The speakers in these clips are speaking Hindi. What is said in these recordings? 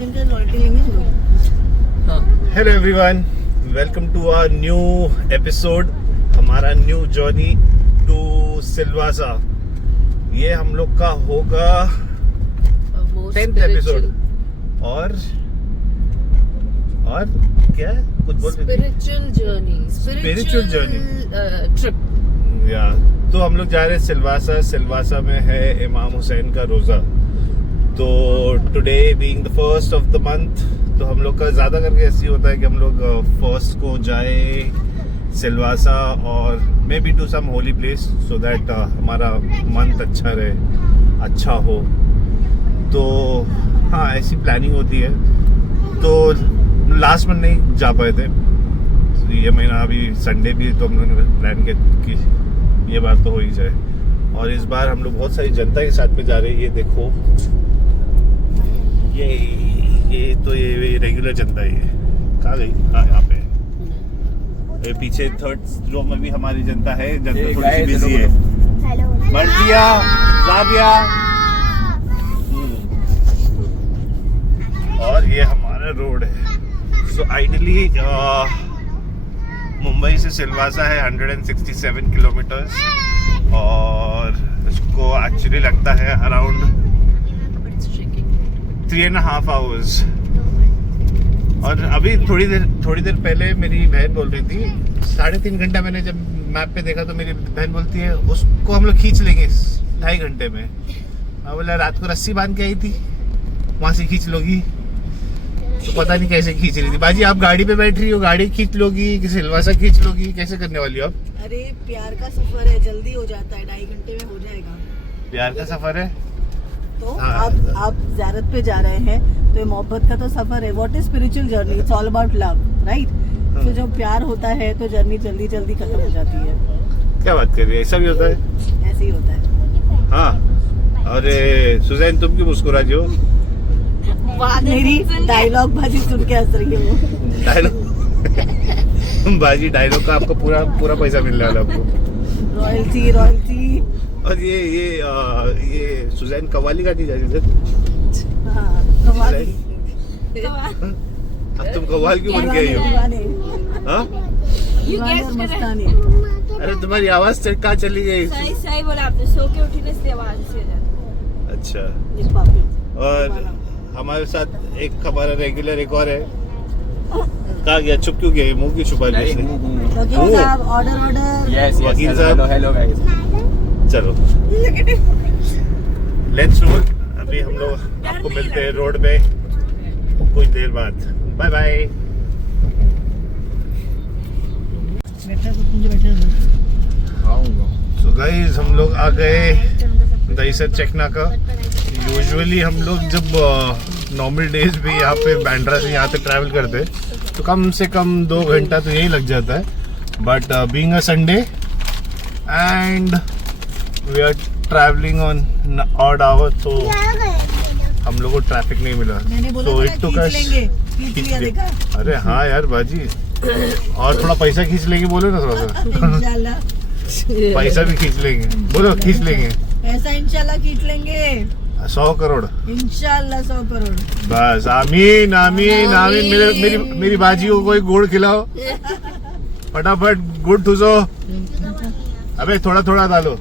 सेकंड का लॉयल्टी लेंगे हम लोग। Hello everyone, welcome to our new episode, हमारा न्यू जर्नी टू सिलवासा। ये हम लोग का होगा 10th एपिसोड। और क्या कुछ बोल रहे थे? Spiritual journey trip. या तो हम लोग जा रहे हैं सिलवासा। सिलवासा में है इमाम हुसैन का रोज़ा। तो today being the first of the month, तो हम लोग का ज़्यादा करके ऐसे होता है कि हम लोग फर्स्ट को जाए सिलवासा और maybe to some holy place, so that हमारा मंथ अच्छा रहे, अच्छा हो। तो हाँ, ऐसी प्लानिंग होती है। तो लास्ट मंथ नहीं जा पाए थे, तो ये महीना अभी संडे भी, तो हम लोगों ने प्लान किया कि ये बार तो हो ही जाए। और इस बार हम लोग बहुत सारी जनता के साथ में जा रहे हैं। ये देखो, ये रेगुलर जनता ही है। कहाँ गई? हाँ, यहाँ पे ये पीछे थर्ड रो में भी हमारी जनता है। जनता थोड़ी सी बिजी है। मर्जिया, जाबिया, और ये हमारा रोड है। सो आइडियली मुंबई से सिलवासा है 167 किलोमीटर्स, और इसको एक्चुअली लगता है अराउंड 3.5 आवर्स। और अभी थोड़ी देर पहले मेरी बहन बोल रही थी 3.5 घंटा। मैंने जब मैप पे देखा तो मेरी बहन बोलती है उसको हम लोग खींच लेंगे 2.5 घंटे में। मैं बोला रात को रस्सी बांध के आई थी, वहां से खींच लोगी। तो पता नहीं कैसे खींच रही थी। बाजी, आप गाड़ी पे बैठ रही हो, गाड़ी खींच लोगी कि सिलवासा खींच लोगी, कैसे करने वाली हो आप? अरे प्यार का सफर है, जल्दी हो जाता है, 2.5 घंटे में हो जाएगा। प्यार का सफर है तो हाँ। आप ज़ियारत पे जा रहे हैं, तो ये मोहब्बत का तो सफर है। What is spiritual journey? It's all about love, right? तो जब प्यार होता है तो जर्नी जल्दी जल्दी खत्म हो जाती है। क्या बात कर रही है? ऐसा भी होता है? ऐसे ही होता है। हाँ। अरे सुजैन, तुम क्यों मुस्कुरा रही हो? मेरी डायलॉग बाजी सुन के हंस रही है वो। डायलॉग बाजी, डायलॉग का आपको पूरा पैसा मिलने वाला आपको। रॉयल्टी। और ये सुजैन कव्वाली गाती जा रही है। हाँ, कव्वाली। अब तुम कव्वाल क्यों बन के आई हो? हाँ? दीवाने और मस्तानी। अरे तुम्हारी आवाज कहाँ चली गई? सही बोला आपने, सो के उठी ना इसलिए आवाज से जाती। अच्छा। और हमारे साथ एक हमारा रेगुलर एक और है। कहाँ गया? चुप क्यों गया? मुंह की छुपा ली उसने। वकील साहब, ऑर्डर। यस, वकील साहब, हेलो गाइस। चलो लेट्स रोल। अभी हम लोग आपको मिलते हैं रोड पे कुछ देर बाद। Bye bye. सो गाइस, हम लोग आ गए दहीसर चेकनाका। यूजुअली हम लोग जब नॉर्मल डेज भी यहाँ पे बांद्रा से यहाँ तक ट्रैवल करते तो कम से कम 2 घंटा तो यही लग जाता है। But being a Sunday and we are travelling on odd hour, तो हम लोग को ट्रैफिक नहीं मिला। तो इट टुक अस। अरे हाँ यार बाजी, और थोड़ा पैसा खींच लेंगे, बोलो ना थोड़ा सा। पैसा भी खींच लेंगे, बोलो खींच लेंगे। पैसा इंशाल्लाह खींच लेंगे। 100 करोड़ इंशाल्लाह 100 करोड़। बस आमीन आमीन आमीन। मेरी बाजी को कोई गुड़ खिलाओ फटाफट, गुड़ ठूसो। अबे थोड़ा थोड़ा डालो।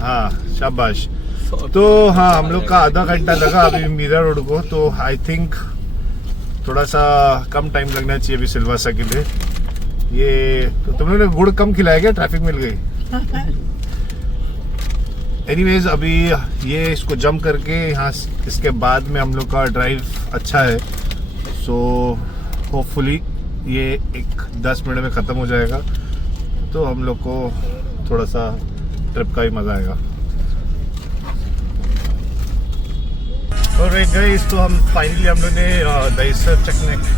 हाँ शाबाश। तो हाँ, हम लोग का आधा घंटा लगा अभी मीरा रोड को। तो आई थिंक थोड़ा सा कम टाइम लगना चाहिए अभी सिलवासा के लिए। ये तो तुम लोगों ने गुड़ कम खिलाया क्या? ट्रैफिक मिल गई? एनीवेज, अभी ये इसको जंप करके यहाँ, इसके बाद में हम लोग का ड्राइव अच्छा है। सो होपफुली ये 10 मिनट में ख़त्म हो जाएगा, तो हम लोग को थोड़ा सा ट्रिप का भी मज़ा आएगा। ऑलराइट गाइस, तो हम फाइनली हम लोग ने दहीसर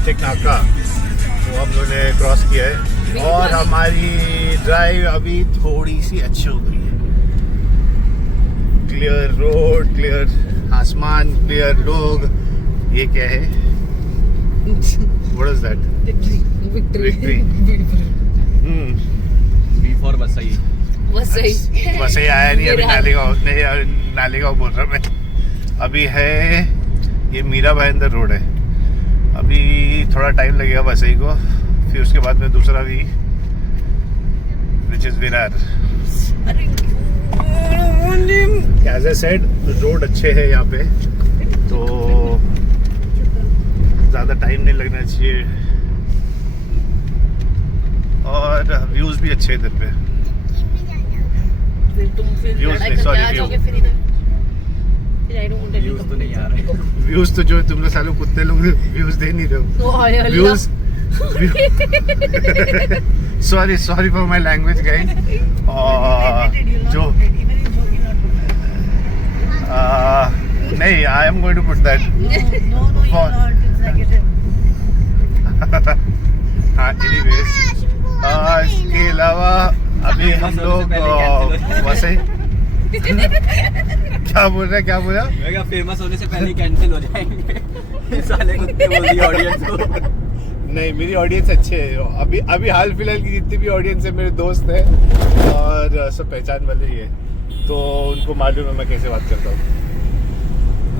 चेकनाका तो हम लोग ने क्रॉस किया है, और हमारी ड्राइव अभी थोड़ी सी अच्छी हो गई है। क्लियर रोड, क्लियर आसमान, क्लियर लोग। ये क्या है? What is that? Victory. B for Vasai. Vasai आया नहीं अभी, नालेगांव बोल रहा मैं। अभी है ये मीरा भाईंदर रोड है। अभी थोड़ा टाइम लगेगा वसई को, फिर उसके बाद में दूसरा भी which is Virar. As I said road अच्छे है यहाँ पे, तो ज़्यादा टाइम नहीं लगना चाहिए और व्यूज भी अच्छे इधर पे। व्यूज नहीं, सॉरी व्यूज तो नहीं आ रहे। व्यूज तो जो तुम लोग सालों कुत्ते लोग व्यूज दे नहीं रहे हो। Views sorry for my language guys. और जो नहीं, I am going to put that. हाँ, एनीवेज इसके अलावा अभी हम लोग वैसे क्या बोल रहा? मैं क्या फेमस होने से पहले कैंसिल हो जाएंगे साले कुत्ते बोल दिए ऑडियंस को। नहीं, मेरी ऑडियंस अच्छे है। अभी हाल फिलहाल की जितनी भी ऑडियंस है मेरे दोस्त हैं और सब पहचान वाले ही है, तो उनको मालूम है मैं कैसे बात करता हूँ।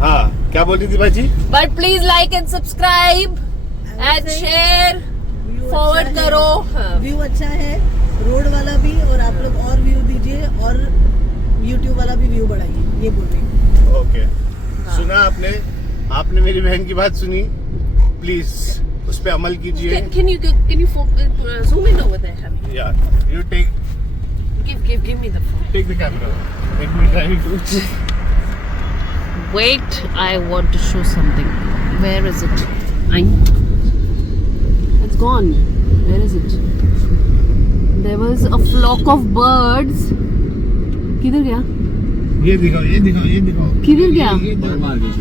हाँ, क्या बोल रही थी बाजी? But please like and subscribe and share forward करो। व्यू अच्छा है, रोड वाला भी, और आप लोग और व्यू दीजिए और यूट्यूब वाला भी व्यू बढ़ाइए, ये बोल रही हूँ। ओके, सुना आपने मेरी बहन की बात सुनी, प्लीज उस पे अमल कीजिए। Can you zoom in over there, Harry? Yeah, you take Give me the phone. the camera. Let me try to. Wait, I want to show something. Where is it? It's gone. Where is it? There was a flock of birds. किधर गया? ये दिखाओ। किधर गया? मार गई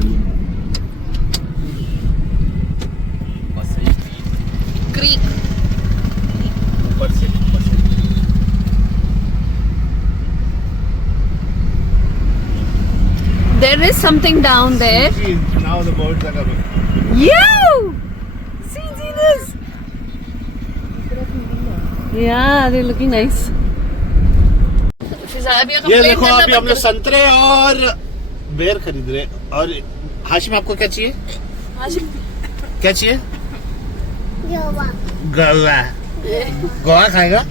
Creek. ऊपर से। There is something down there. See, now the birds are coming. You! See this? Yeah, they're looking nice. ये देखो, अभी हम लोग संतरे और बेर खरीद रहे हैं। और हाशिम, आपको क्या चाहिए? क्या चाहिए? गोवा खाएगा?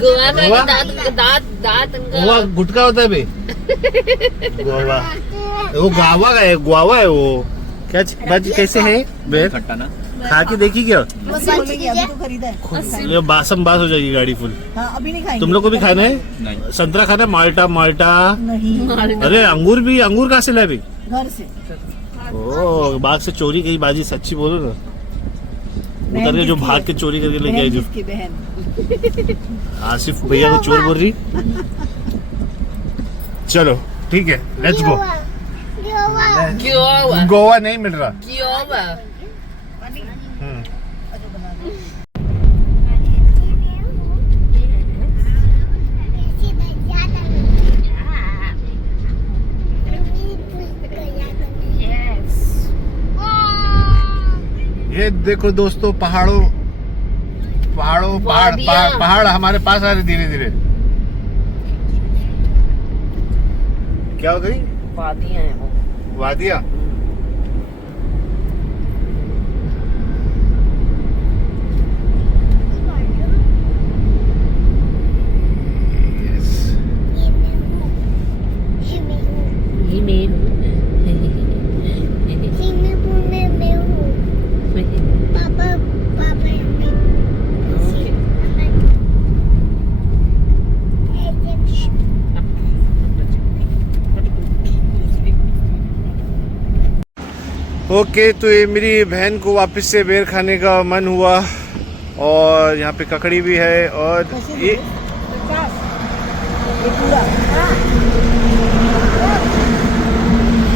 गोवा दांत गोवा गुटका होता है बे। गोवा वो गावा का है, गुआवा है वो। क्या बाजी कैसे है बेर? खट्टा ना खा के देखी क्या? बोलेंगे अभी तो खरीदा है। ये बासम बास हो जाएगी गाड़ी फुल। हाँ, अभी नहीं खाएंगे। तुम लोग को भी खाना है? नहीं संतरा खाना है? माल्टा नहीं, अरे अंगूर कहाँ से लाए भाई? घर से। ओ, बाग से चोरी की बाजी, सच्ची बोलो ना। उतर के जो भाग के चोरी करके लेके आई जो की बहन। आसिफ भैया को चोर बोल रही। चलो ठीक है, लेट्स गो। गोवा नहीं मिल रहा। ये देखो दोस्तों, पहाड़ हमारे पास आ रहे धीरे धीरे। क्या हो गई? वादियां हैं वो। वादिया। ओके, तो ये मेरी बहन को वापस से बेर खाने का मन हुआ और यहाँ पे ककड़ी भी है। और ये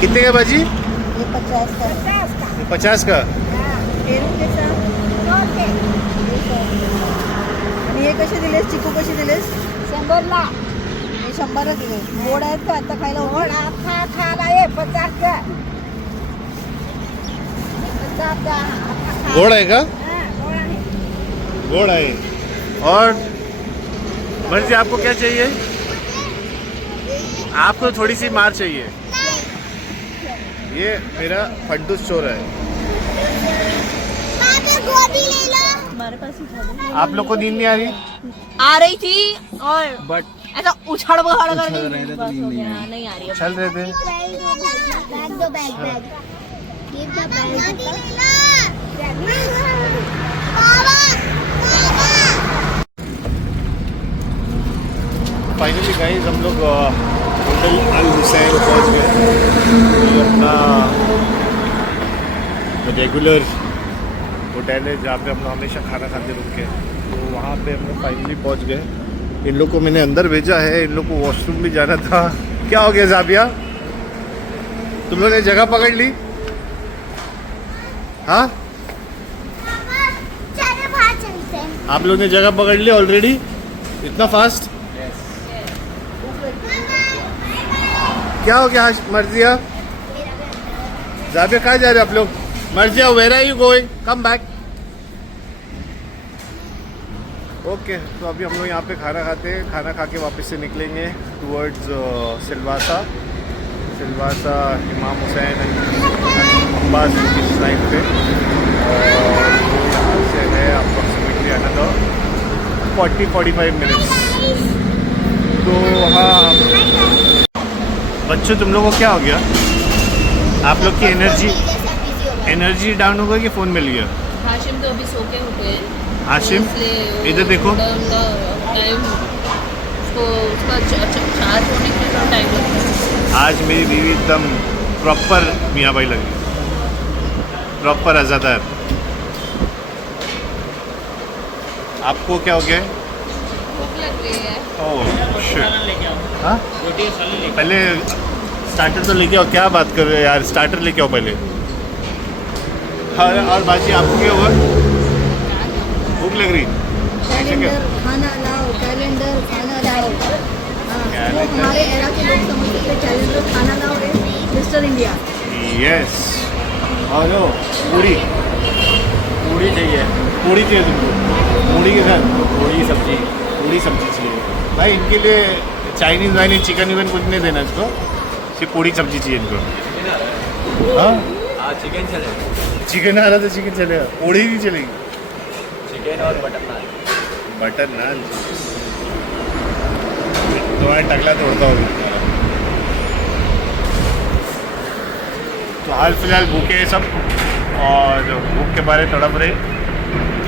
कितने का बाजी? ये 50 का। 50 का। आणि हे कसे दिलेस? चिकू कसे दिलेस? 100ला। हे 100ला दिले। गोड आहेत का? आता खायला गोड खायला आहे 50 का। गोड़ है का? गोड़ है। और मर्जी, आपको क्या चाहिए? आपको थोड़ी सी मार चाहिए। ये मेरा फंटू स्टोर है। गोदी ले लो। हमारे पास ही था। आप लोग को नींद नहीं आ रही? आ रही थी और बट ऐसा उछड़ बहाड़ कर उछल रहे थे तो नींद नहीं आई। नहीं आ रही है। चल रहे थे। बैग दो, बैग बैग ये क्या बैग गोदी ले लो। फाइनली गाइस हम लोग होटल अल हुसैन पहुंच गए। ये अपना रेगुलर होटल है जहाँ पे हम लोग हमेशा खाना खाते रुक के, तो वहाँ पे हम लोग फाइनली पहुँच गए। इन लोग को मैंने अंदर भेजा है, इन लोग को वॉशरूम भी जाना था। क्या हो गया जाबिया, तुम लोगों ने जगह पकड़ ली? हाँ, चलो बाहर चलते हैं। आप लोगों ने जगह पकड़ ली ऑलरेडी, इतना फास्ट? क्या हो गया मर्जिया? जाबिया कहाँ जा रहे हो आप लोग? Marzia where are you going? Come back. Okay, तो अभी हम लोग यहाँ पे खाना खाते हैं, खाना खा के वापस से निकलेंगे टूवर्ड्स सिलवासा इमाम हुसैन अब्बास की साइड पे। और यहाँ से है अप्रॉक्सीमेटली अनदर 40-45 मिनट्स। तो हाँ बच्चों, तुम लोगों को क्या हो गया? आप लोग की एनर्जी डाउन हो गई कि फ़ोन मिल गया? हाशिम तो अभी सो के उठे हैं। हाशिम इसलिए इधर देखो, टाइम उसको उसका चार्ज होने के लिए टाइम लगता है। आज मेरी बीवी एकदम प्रॉपर मियाँ भाई लगी, प्रॉपर आज़ादार। आपको क्या हो गया है? भूख लग रही है। Oh shit. हाँ, पहले स्टार्टर तो लेके आओ। क्या बात कर रहे हो यार, स्टार्टर लेके आओ पहले। और बाजी आपको क्या हुआ? भूख लग रही? कैलेंडर खाना लाओ, कैलेंडर खाना लाओ। हाँ, वो हमारे एरा के लोग समझते हैं कैलेंडर खाना लाओ है मिस्टर इंडिया। यस। और लो पूड़ी चाहिए, पूड़ी चाहिए तुमको? पूड़ी के साथ पूड़ी सब्जी चाहिए भाई। इनके लिए चाइनीज़ वाइनीज चिकन विकन कुछ नहीं देना इसको, सिर्फ पूड़ी सब्जी चाहिए इनको। हाँ चिकन चलेगा। चिकन आ रहा तो चिकन चलेगा, पूड़ी नहीं चलेगी। चिकन और बटर नान। बटर नान तुम्हारा टकला तोड़ता होगा। तो हाल फिलहाल भूखे हैं सब, और भूख के बारे तड़प रहे।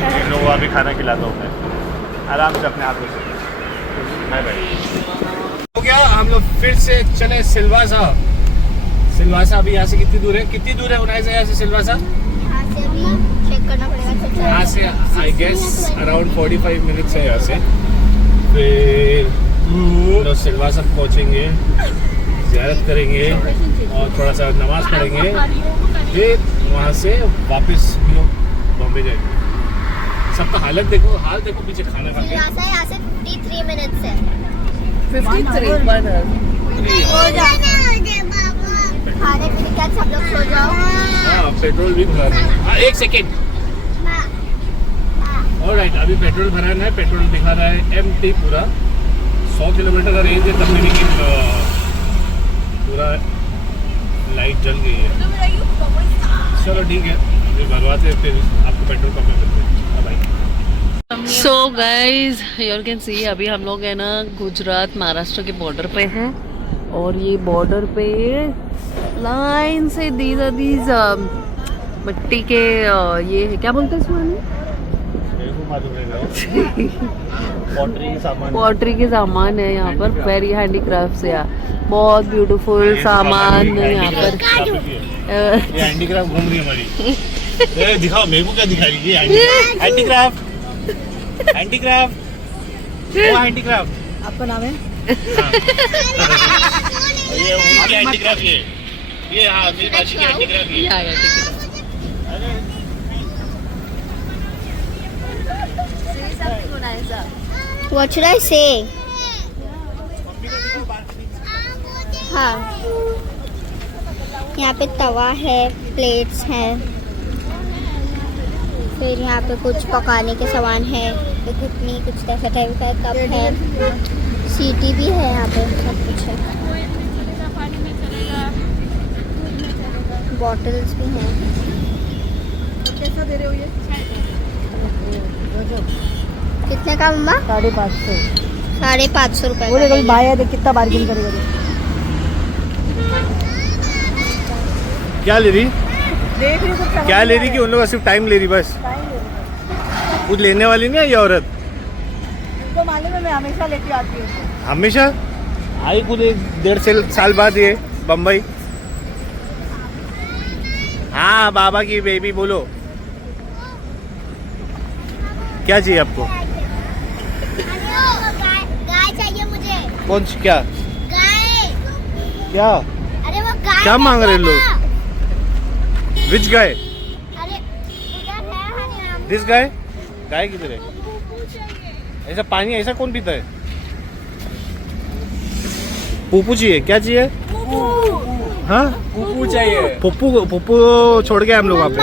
इन लोगों को अभी खाना खिलाता हूँ मैं आराम से अपने हाथों से। Bye bye. हो गया, हम लोग फिर से चले सिलवासा। अभी यहाँ से कितनी दूर है उनाइस यहाँ से सिलवासा? यहाँ से अभी चेक करना पड़ेगा। यहाँ से आई गेस अराउंड 45 मिनट्स है यहाँ से। फिर तो सिलवासा पहुँचेंगे, ज़ियारत करेंगे और थोड़ा सा नमाज पढ़ेंगे, फिर वहाँ से वापस हम लोग बॉम्बे जाएंगे। सबका हाल देखो पीछे खाना खा के। यहाँ से 53 मिनट्स है। 53 खाने पीने के बाद सब लोग सो जाओ। हाँ, पेट्रोल भी भराना है। हाँ, एक सेकेंड। ऑलराइट, अभी पेट्रोल भराना है। पेट्रोल दिखा रहा है एम्प्टी पूरा। 100 किलोमीटर का रेंज है तब भी, लेकिन पूरा लाइट जल गई है। चलो ठीक है, अभी भरवाते हैं, फिर आपको पेट्रोल पंप में मिलते हैं। Bye. So guys you can see अभी हम लोग है ना गुजरात महाराष्ट्र के बॉर्डर पे हैं, और ये बॉर्डर पे लाइन से दीज मिट्टी के ये है, क्या बोलते हैं इसमें? पॉटरी के सामान है यहाँ पर। वेरी हैंडीक्राफ्ट से यार, बहुत ब्यूटीफुल सामान है यहाँ पर। ये हैंडीक्राफ्ट घूम रही है हमारी। दिखाओ मेरे को, क्या दिखा रही है? हैंडीक्राफ्ट वो हैंडीक्राफ्ट आपका नाम है? ये उनकी हैंडीक्राफ्ट ये हाँ, मेरी बाजी की हैंडीक्राफ्ट ये। या ठीक है। What should I say? हाँ, यहाँ पे तवा है, प्लेट्स हैं, फिर यहाँ पे कुछ पकाने के सामान है, घुटनी कुछ ऐसा टाइप का कप है, सीटी भी है यहाँ पे, सब कुछ है। बॉटल्स भी हैं। कैसा दे रहे हो ये? कितने का मम्मा? 550। 550 रुपए बोले का कभी है भाई है, देख कितना बार्गेन करेगा ये। क्या ले रही? देख रही तो क्या ले रही कि उन लोग का सिर्फ टाइम ले रही बस? टाइम ले रही कुछ लेने वाली नहीं है ये औरत? तो मालूम है मैं हमेशा लेके आती हूँ। हमेशा आई कुछ 1.5 साल बाद ये बम्बई। हाँ बाबा की बेबी बोलो, क्या चाहिए आपको? गाय चाहिए मुझे। कौन सी? क्या गाय। क्या अरे वो गाय क्या मांग रहे चाहिए लोग? ना। विच गाय? अरे उधर है हरियाणा। This guy? गाय किधर है? ऐसा पानी ऐसा कौन पीता है? पुप्पू चाहिए? क्या चाहिए? हाँ पुप्पू चाहिए। पुप्पू पुप्पू छोड़ गए हम लोग वहाँ पे।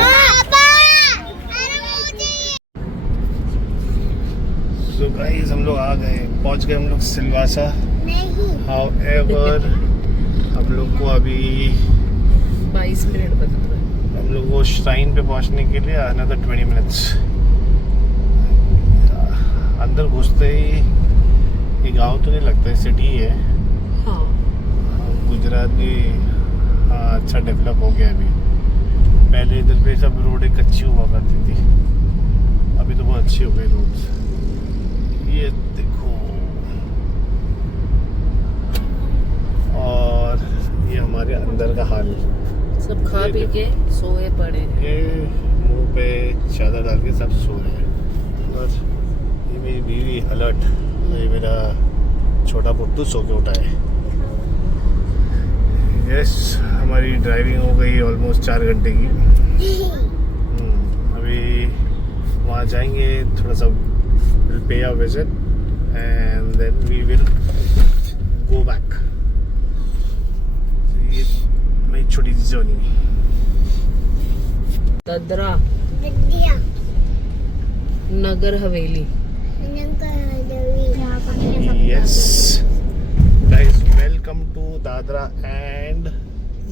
So guys, हम लोग आ गए, पहुँच गए हम लोग सिलवासा। However, हम लोग को अभी 22 मिनट बता रहा है। हम लोग को श्राइन पे पहुंचने के लिए another 20 minutes। अंदर घुसते ही ये गांव तो नहीं लगता है, सिटी है। हाँ गुजरात भी हाँ अच्छा डेवलप हो गया अभी। पहले इधर पे सब रोडें कच्ची हुआ करती थी, अभी तो बहुत अच्छी हो गई रोड। ये देखो, और ये हमारे अंदर का हाल। सब खा पी के सोए पड़े हैं। ये मुंह पे चादर डाल के सब सो रहे हैं। बस ये मेरी बीवी अलर्ट, ये मेरा छोटा पुट्टू सो के उठा है। यस, हमारी ड्राइविंग हो गई ऑलमोस्ट 4 घंटे की। अभी वहाँ जाएंगे, थोड़ा सा will pay a visit and then we will go back. ये मेरी छोटी सी journey. Dadra Nagar Haveli. Yes, guys, welcome to Dadra and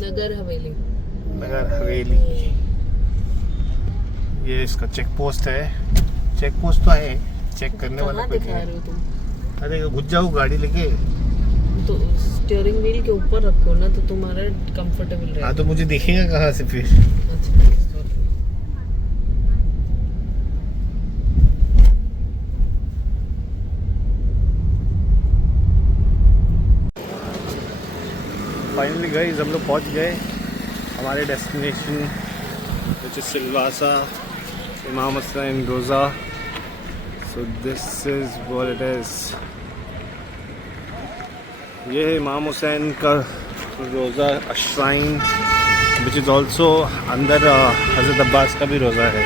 Nagar Haveli. Nagar Haveli. ये इसका चेक पोस्ट है। चेक पोस्ट तो है, चेक करने वाला कहाँ कोई दिखा नहीं रहे हो तुम? है। अरे घुस जाओ गाड़ी लेके। तो स्टीयरिंग व्हील के ऊपर रखो ना, तो तुम्हारा कंफर्टेबल हाँ रहेगा। तो मुझे दिखेगा कहाँ से फिर? अच्छा, sorry। फाइनली गाइस हम लोग पहुँच गए हमारे डेस्टिनेशन, विच इज सिलवासा इमाम हुसैन रोज़ा। So this is what it is. ये है इमाम हुसैन का रोज़ा श्राइन, विच इज़ ऑल्सो अंदर हज़रत अब्बास का भी रोज़ा है।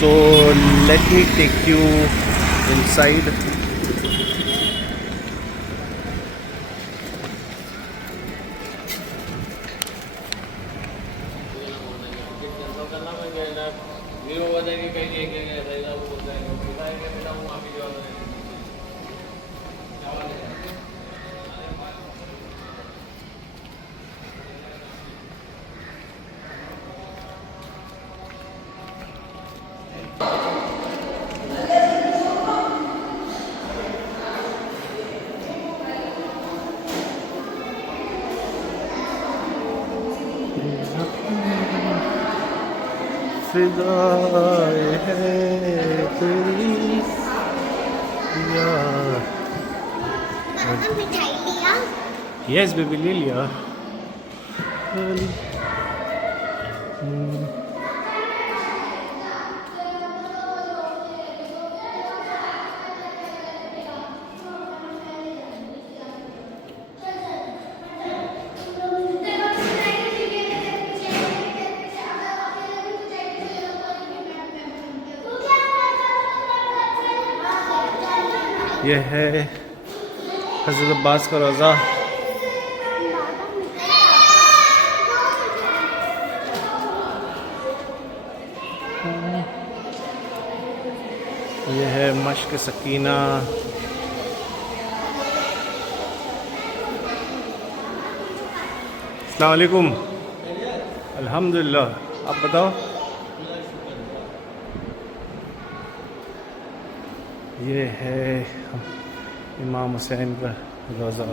So let me take you inside. फिदाए है तेरी यार। मिठाई लिया। यस बेबी, ले लिया। ये है हज़रत अब्बास का रोज़ा। ये है मश्क सकीना। अस्सलाम वालेकुम। अल्हम्दुलिल्लाह। आप बताओ। ये है इमाम हुसैन का रोज़ा।